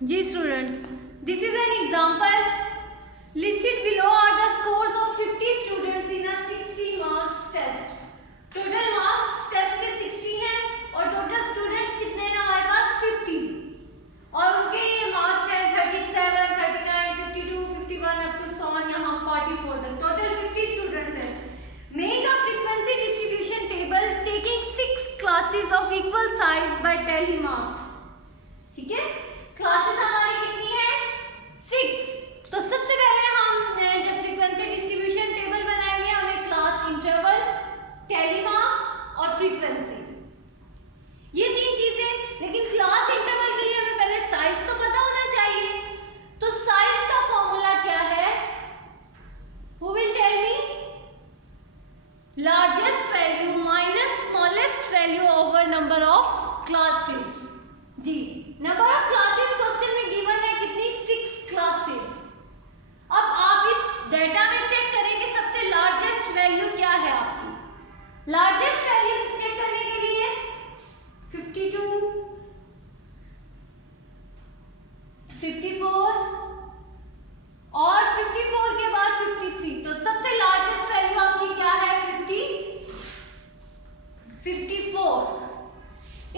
Ji students, this is an example. Listed below are the scores of 50 students in a 60 marks test. Total marks test के 60 हैं और total students कितने हैं हमारे पास 50 और उनके ये मार्क्स हैं 37, 39, 52, 51 अप टू so on यहाँ 44 तक. Total 50 students हैं. Make a frequency distribution table taking 6 classes of equal size by tally marks. ठीक है, क्लासेस हमारी कितनी है 6. तो सबसे पहले हम जब फ्रीक्वेंसी डिस्ट्रीब्यूशन टेबल बनाएंगे हमें क्लास, इंटरवल, टैली मार्क और फ्रीक्वेंसी, ये 3 चीजें. लेकिन क्लास इंटरवल के लिए हमें पहले साइज तो पता होना चाहिए. तो साइज का फॉर्मूला क्या है? Who will tell me? Largest value minus smallest value over number of classes. जी, नंबर ऑफ क्लासेस क्वेश्चन में गिवन है कितनी 6 क्लासेस. अब आप इस डेटा में चेक करें कि सबसे लार्जेस्ट वैल्यू क्या है आपकी. लार्जेस्ट वैल्यू चेक करने के लिए 52, 54 और 54 के बाद 53. तो सबसे लार्जेस्ट वैल्यू आपकी क्या है 54.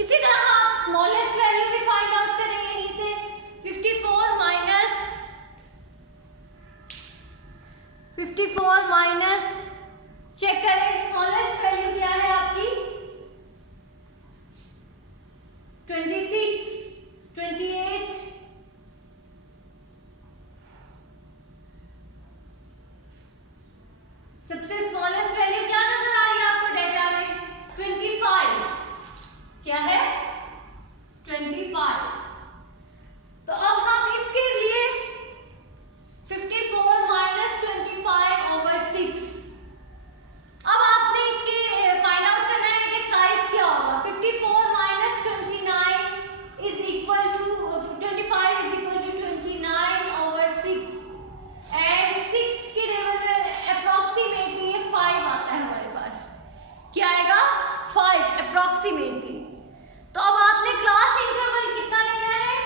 इसी तरह आप स्मॉलेस्ट वैल्यू भी फाइंड आउट करेंगे यहीं से. 54 माइनस चेक करें स्मॉलेस्ट वैल्यू क्या है आपकी 26, 28, सबसे स्मॉलेस्ट वैल्यू क्या नजर आ रही है आपको डेटा में 25. क्या है 25. तो अब हम इसके लिए 54 माइनस 25 ओवर 6. अब आपने इसके फाइंड आउट करना है कि साइज क्या होगा. 54 minus 29 is equal to 25 is equal to 29 over 6 and 6 के टेबल में अप्रोक्सीमेटली 5 आता है हमारे पास. क्या आएगा 5 अप्रोक्सीमेटली. तो अब आपने क्लास इंटरवल कितना लेना है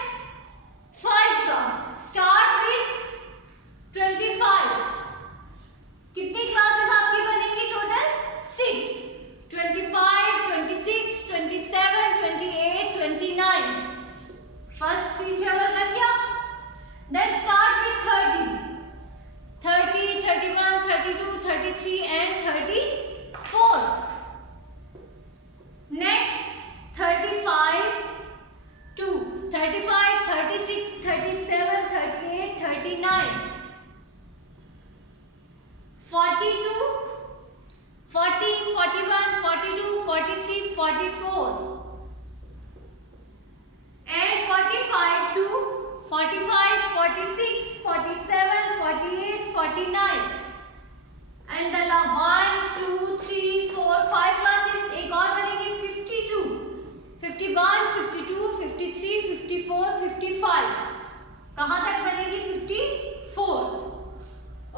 5 का. Start with 25. कितनी क्लासेस आपकी बनेंगी टोटल 6. 25, 26, 27, 28, 29. फर्स्ट इंटरवल बन गया. Then start with 30, 31, 32, 33 and 34. Next 35 to 35, 36, 37, 38, 39, 42, 40, 41, 42, 43, 44 and 45 to 45, 46, 47, 48, 49 and the 1, 2, 3, 4, 5 classes एक और बनेगी 52, 51, 52, 53, 54, 55. कहां तक बनेगी 54.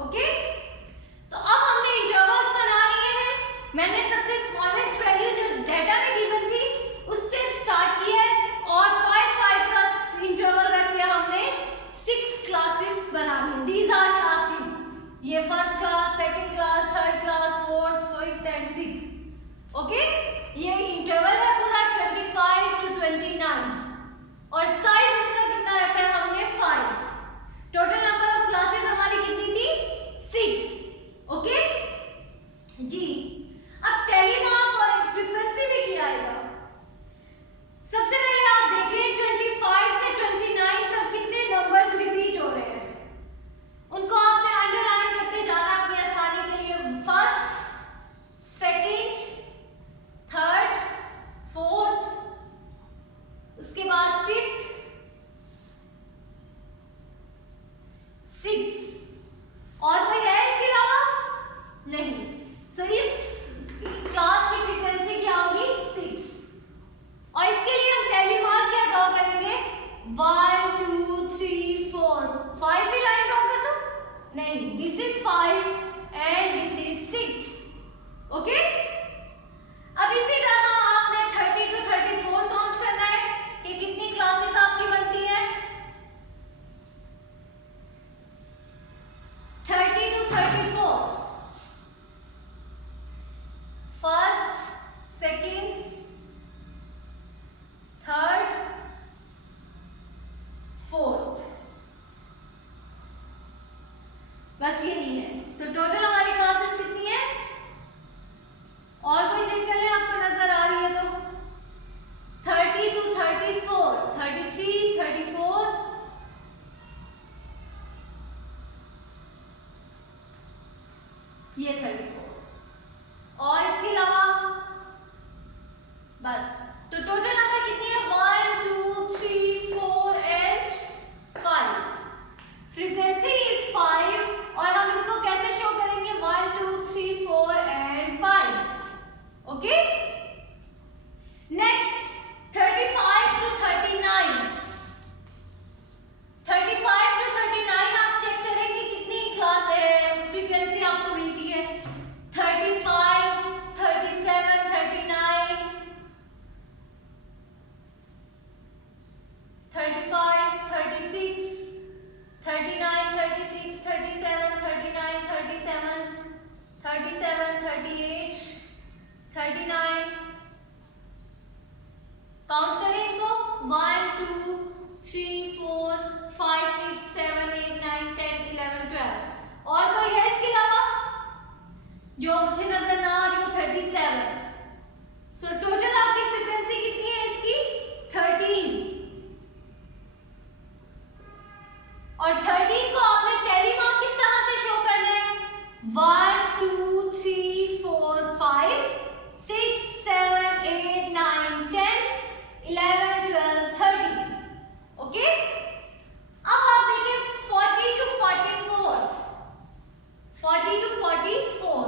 ओके, तो अब हमने इंटरवल्स बना लिए हैं. मैंने सबसे स्मॉलेस्ट वैल्यू जो डेटा में गिवन थी उससे स्टार्ट किया है और 5 का इंटरवल रख के हमने 6 क्लासेस बना ली. These are classes. ये first class, second class, third class, fourth, fifth and 6. Okay, ये इंटरवल है पूरा 25 to 29 और साइज इसका कितना रखा है हमने 5. टोटल नंबर ऑफ क्लासेस हमारी कितनी थी 6. ओके जी. अब टैली मार्क और फ्रीक्वेंसी में क्या आएगा. सबसे पहले आप देखें 25 से 29 तक कितने नंबर्स रिपीट हो रहे हैं. उनको आपने अंडरलाइन करते जाना अपनी आसानी के लिए. फर्स्ट, सेकंड, थर्ड, फोर्थ, उसके बाद फिफ्थ, 6. और कोई है इसके अलावा नहीं. सो इस क्लास की फ्रीक्वेंसी क्या होगी 6. और इसके लिए हम टैली मार्क क्या ड्रॉ करेंगे 1, 2, 3, 4, 5 भी लाइन ड्रॉ कर दो. नहीं, this is 5 and this is 6. Okay, अब इसी तरह आपने 30 to 34 काउंट करना है कि कितनी क्लासेस आपकी बनती हैं बस यही है। तो टोटल हमारी क्लासेस कितनी है? और कोई चेक कर ले, आपको नजर आ रही है तो 30 to 34, 33, 34, ये 34 और इसके अलावा बस। तो टोटल नंबर कितनी है? 1 2 3 4 एंड 5। फ्रीक्वेंसी इज 5 और हम इसको कैसे शो करेंगे? 1 2 3 4 and 5। Okay, next 35 to 39। 35 to 39 आप चेक करें कि कितनी क्लास फ्रीक्वेंसी आपको मिलती है। 35, 37, 39, 35, 36, 39, 36, 37, 39, 37, 37, 38, 39। काउंट करें इनको। 1 2 3 4 5 6 7 8 9 10 11 12। और कोई है इसके अलावा जो मुझे नजर ना आ रही हो? 37। सो टोटल आपकी फ्रीक्वेंसी कितनी है इसकी? 13। और 13 को आपने टेलीमार्क किस तरह से शो करना है? 1 2 3 4 5 6 7 8 9 10 11 12 13। ओके, अब आप देखिए 40 to 44, 40 to 44,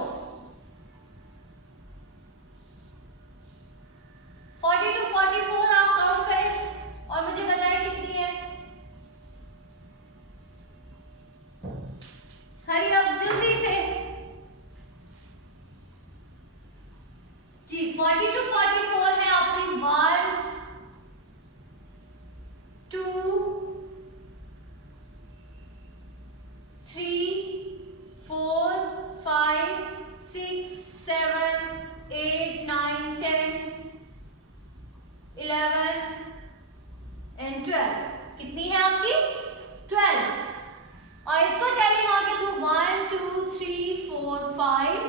40 to 44 आप काउंट करें और मुझे बताएं कितनी है। हरी अब जल्दी से जी। 40 to 44 है आपकी 1 2 3 4 5 6 7 8 9 10 11 एंड 12। कितनी है आपकी? 12। और इसको टेलीमार्क के थ्रू 1 2 3 4 5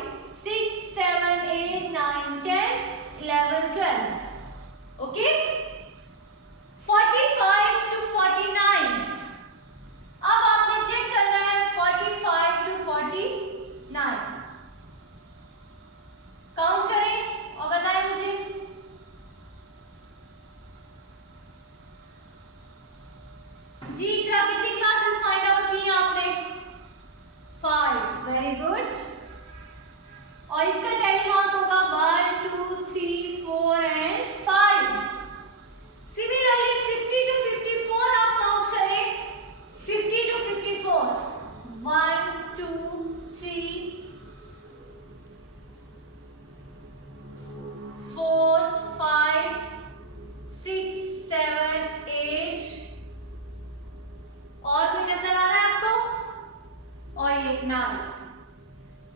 6 7 8 9 10 11 12। Okay, 45 to 49। अब आपने चेक करना है 45 to 49। काउंट करें और बताएं मुझे। जी इकरा, कितनी क्लासेस फाइंड आउट की आपने? 5। Very good. और इसका टेलीमार्क होगा 1 2 3 4 एंड 5। सिमिलरली 50 to 54 आप काउंट करें। 50 to 54 1 2 3 4 5 6 7 8। और कोई नजर आ रहा है आपको? और ये 9।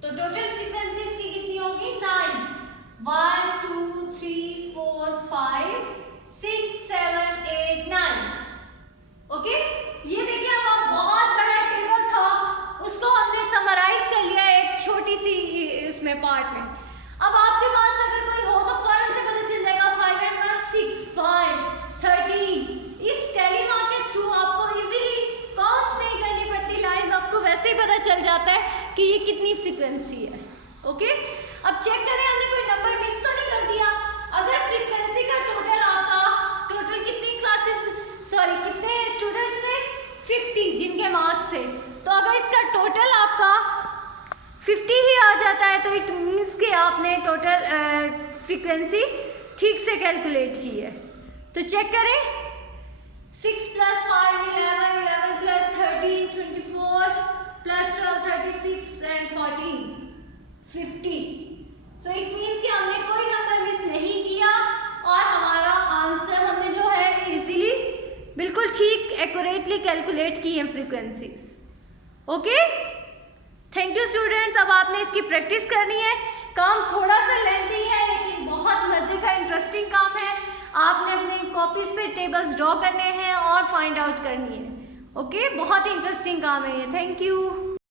तो टोटल फ्रीक्वेंसी इसकी कितनी होगी? 9। 1 2 3 4 5 6 7 8 9। ओके, ये देखिए अब बहुत बड़ा टेबल था, उसको हमने समराइज कर लिया एक छोटी सी इसमें पार्ट में। अब आपके पास अगर कोई हो तो फौरन से पता चल जाएगा 5 and 1 6 5 13। इस टेलीमार्क के थ्रू आपको इजीली काउंट नहीं करनी पड़ती लाइंस, आपको वैसे ही पता चल जाता है कि ये कितनी फ्रीक्वेंसी है। ओके, अब चेक करें हमने कोई नंबर मिस तो नहीं कर दिया। अगर फ्रीक्वेंसी का टोटल आपका टोटल कितनी क्लासेस कितने स्टूडेंट्स थे? 50 जिनके मार्क्स थे। तो अगर इसका टोटल आपका 50 ही आ जाता है तो इट मीन्स कि आपने टोटल फ्रीक्वेंसी ठीक से कैलकुलेट की है। तो चेक करें 6 + 5 11 11 + 13 24 + 12 36 and 14 50। सो इट मीन्स कि हमने कोई नंबर मिस नहीं किया और हमारा आंसर हमने जो है इजीली बिल्कुल ठीक एक्यूरेटली कैलकुलेट की है frequencies. Okay, thank you students. अब आपने इसकी प्रैक्टिस करनी है। काम थोड़ा सा लेंथी है लेकिन बहुत मज़े का इंटरेस्टिंग काम है। आपने अपने कॉपीज पे टेबल्स ड्रॉ करने हैं और फाइंड आउट करनी है। ओके, बहुत ही इंटरेस्टिंग काम है ये। Thank you.